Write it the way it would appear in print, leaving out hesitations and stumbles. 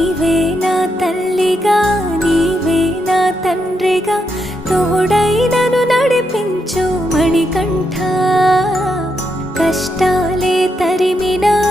నీవే నా తల్లిగా నీవే నా తండ్రిగా తోడై నన్ను నడిపించు మణికంఠ. కష్టాలే తరిమినా